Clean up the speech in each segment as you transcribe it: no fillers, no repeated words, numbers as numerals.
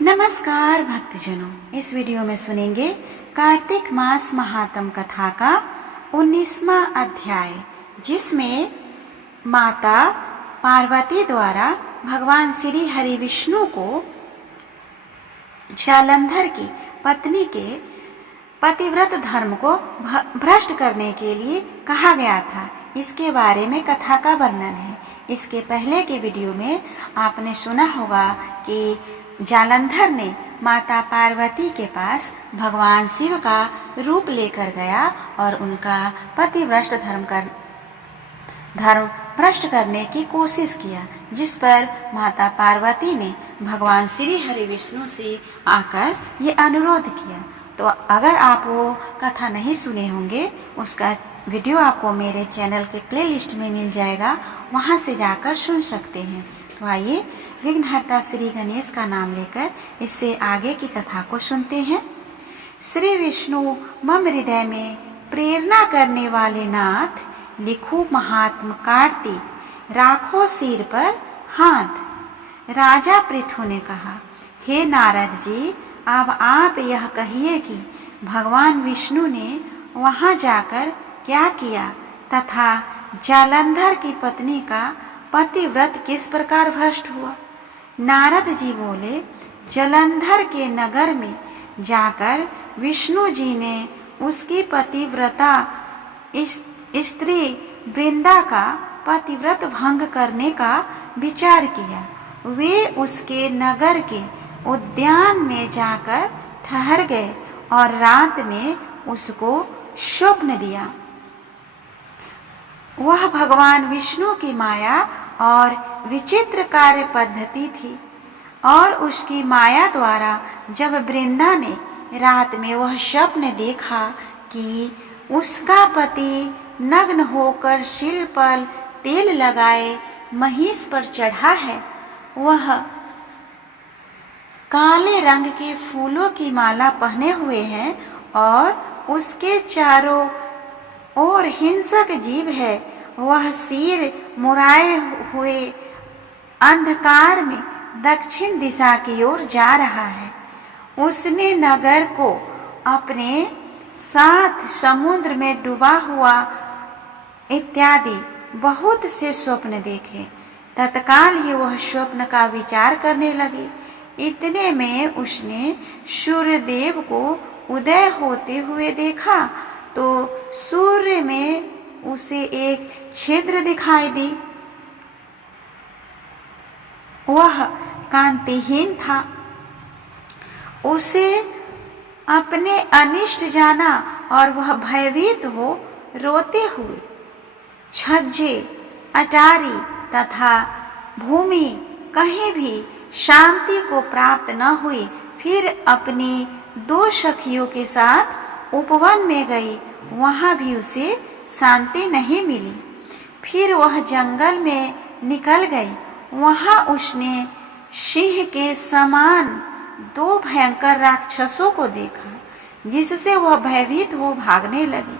नमस्कार भक्तजनों, इस वीडियो में सुनेंगे कार्तिक मास महात्म कथा का 19वां अध्याय, जिसमें माता पार्वती द्वारा भगवान श्री हरि विष्णु को जालंधर की पत्नी के पतिव्रत धर्म को भ्रष्ट करने के लिए कहा गया था। इसके बारे में कथा का वर्णन है। इसके पहले के वीडियो में आपने सुना होगा कि जालंधर ने माता पार्वती के पास भगवान शिव का रूप लेकर गया और उनका पतिव्रत धर्म भ्रष्ट करने की कोशिश किया, जिस पर माता पार्वती ने भगवान श्री हरि विष्णु से आकर ये अनुरोध किया। तो अगर आप वो कथा नहीं सुने होंगे, उसका वीडियो आपको मेरे चैनल के प्लेलिस्ट में मिल जाएगा, वहाँ से जाकर सुन सकते हैं। तो आइए विघ्नहर्ता श्री गणेश का नाम लेकर इससे आगे की कथा को सुनते हैं। श्री विष्णु मम हृदय में प्रेरणा करने वाले नाथ, लिखो महात्म कार्तिक, राखो सिर पर हाथ। राजा पृथु ने कहा, हे नारद जी, अब आप यह कहिए कि भगवान विष्णु ने वहां जाकर क्या किया तथा जालंधर की पत्नी का पतिव्रत किस प्रकार भ्रष्ट हुआ। नारद जी बोले, जालंधर के नगर में जाकर विष्णु जी ने उसकी पतिव्रता स्त्री वृंदा का पतिव्रत भंग करने का विचार किया। वे उसके नगर के उद्यान में जाकर ठहर गए और रात में उसको स्वप्न दिया। वह भगवान विष्णु की माया और विचित्र कार्य पद्धति थी, और उसकी माया द्वारा जब वृंदा ने रात में वह स्वप्न देखा कि उसका पति नग्न होकर सिर पर तेल लगाए महिष पर चढ़ा है, वह काले रंग के फूलों की माला पहने हुए है और उसके चारों ओर हिंसक जीव है, वह सिर मुड़ाए हुए अंधकार में दक्षिण दिशा की ओर जा रहा है। उसने नगर को अपने साथ समुद्र में डूबा हुआ इत्यादि बहुत से स्वप्न देखे। तत्काल ही वह स्वप्न का विचार करने लगी। इतने में उसने सूर्यदेव को उदय होते हुए देखा तो सूर्य में उसे एक छिद्र दिखाई दी। वह कांतिहीन था। उसे अपने अनिष्ट जाना और वह भयभीत हो रोते हुए छज्जे, अटारी तथा भूमि कहीं भी शांति को प्राप्त न हुई। फिर अपनी 2 सखियों के साथ उपवन में गई, वहां भी उसे शांति नहीं मिली। फिर वह जंगल में निकल गई। वहां उसने सिंह के समान 2 भयंकर राक्षसों को देखा, जिससे वह भयभीत हो भागने लगी।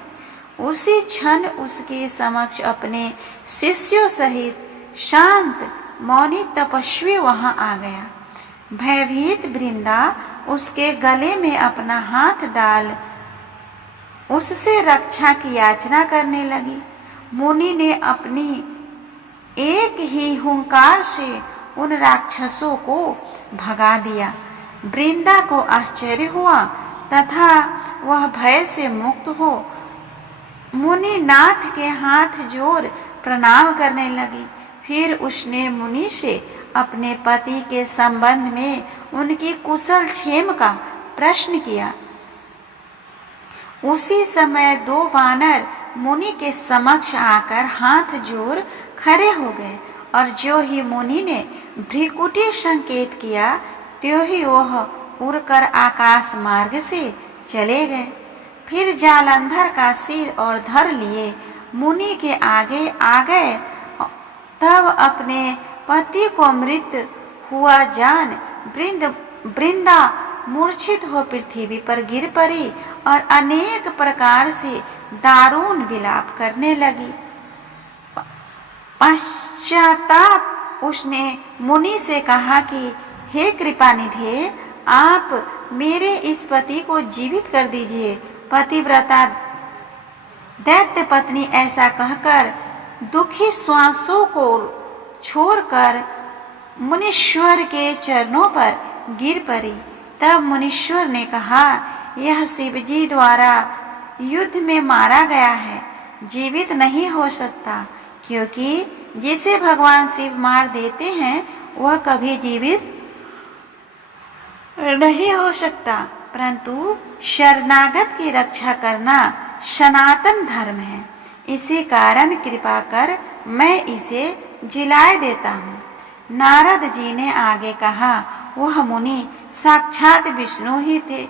उसी क्षण उसके समक्ष अपने शिष्यों सहित शांत मौनी तपस्वी वहां आ गया। भयभीत वृंदा उसके गले में अपना हाथ डाल उससे रक्षा की याचना करने लगी। मुनि ने अपनी एक ही हुंकार से उन राक्षसों को भगा दिया। वृंदा को आश्चर्य हुआ तथा वह भय से मुक्त हो मुनि नाथ के हाथ जोड़ प्रणाम करने लगी। फिर उसने मुनि से अपने पति के संबंध में उनकी कुशल क्षेम का प्रश्न किया। उसी समय 2 वानर मुनि के समक्ष आकर हाथ जोड़ खड़े हो गए, और जो ही मुनि ने भ्रिकुटी संकेत किया, त्यों ही वह उड़कर आकाश मार्ग से चले गए। फिर जालंधर का सिर और धर लिए मुनि के आगे आ गए। तब अपने पति को मृत हुआ जान वृंदा मूर्छित हो पृथ्वी पर गिर पड़ी और अनेक प्रकार से दारुण विलाप करने लगी। पश्चाताप उसने मुनि से कहा कि हे कृपानिधे, आप मेरे इस पति को जीवित कर दीजिए। पतिव्रता दैत्य पत्नी ऐसा कहकर दुखी श्वासों को छोड़कर मुनीश्वर के चरणों पर गिर पड़ी। तब मुनीश्वर ने कहा, यह शिवजी द्वारा युद्ध में मारा गया है, जीवित नहीं हो सकता, क्योंकि जिसे भगवान शिव मार देते हैं वह कभी जीवित नहीं हो सकता। परंतु शरणागत की रक्षा करना सनातन धर्म है। इसी कारण कृपा कर मैं इसे जिलाए देता हूँ। नारद जी ने आगे कहा, वह मुनि साक्षात विष्णु ही थे,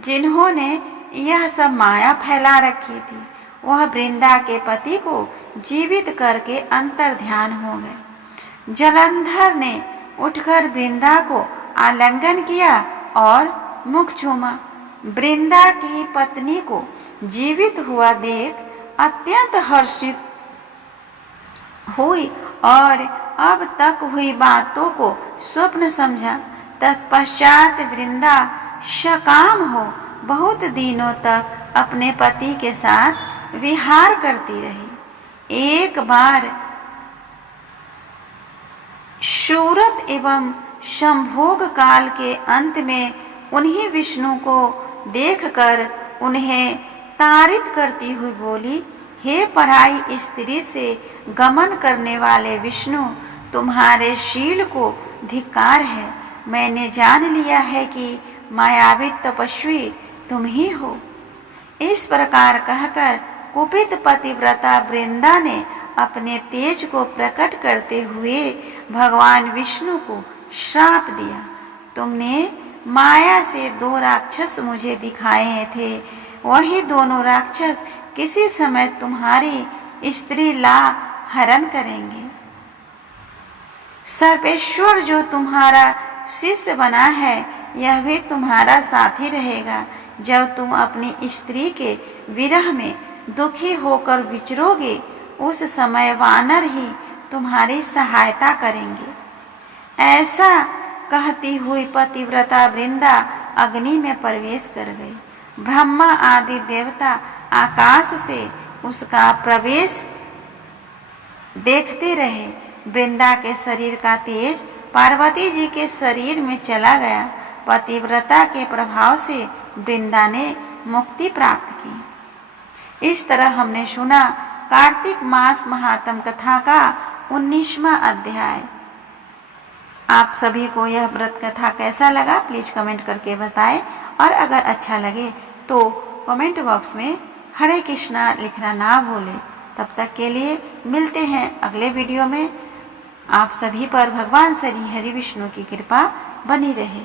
जिन्होंने यह सब माया फैला रखी थी। वह वृंदा के पति को जीवित करके अंतर ध्यान हो गए। जलंधर ने उठकर वृंदा को आलिंगन किया और मुख चूमा। वृंदा की पत्नी को जीवित हुआ देख अत्यंत हर्षित हुई और अब तक हुई बातों को स्वप्न समझा। तत्पश्चात वृंदा सकाम हो बहुत दिनों तक अपने पति के साथ विहार करती रही। एक बार शूरत एवं संभोग काल के अंत में उन्हीं विष्णु को देखकर उन्हें ताड़ित करती हुई बोली, हे पराई स्त्री से गमन करने वाले विष्णु, तुम्हारे शील को धिक्कार है। मैंने जान लिया है कि मायावी तपस्वी तुम ही हो। इस प्रकार कहकर कुपित पतिव्रता वृंदा ने अपने तेज को प्रकट करते हुए भगवान विष्णु को श्राप दिया। तुमने माया से 2 राक्षस मुझे दिखाए थे, वही दोनों राक्षस किसी समय तुम्हारी स्त्री ला हरण करेंगे। सर्पेश्वर जो तुम्हारा शिष्य बना है, यह भी तुम्हारा साथी रहेगा। जब तुम अपनी स्त्री के विरह में दुखी होकर विचरोगे, उस समय वानर ही तुम्हारी सहायता करेंगे। ऐसा कहती हुई पतिव्रता वृंदा अग्नि में प्रवेश कर गई। ब्रह्मा आदि देवता आकाश से उसका प्रवेश देखते रहे। वृंदा के शरीर का तेज पार्वती जी के शरीर में चला गया। पतिव्रता के प्रभाव से वृंदा ने मुक्ति प्राप्त की। इस तरह हमने सुना कार्तिक मास महात्म कथा का 19वां अध्याय। आप सभी को यह व्रत कथा कैसा लगा प्लीज कमेंट करके बताएं, और अगर अच्छा लगे तो कमेंट बॉक्स में हरे कृष्णा लिखना ना भूलें। तब तक के लिए मिलते हैं अगले वीडियो में। आप सभी पर भगवान श्री हरि विष्णु की कृपा बनी रहे।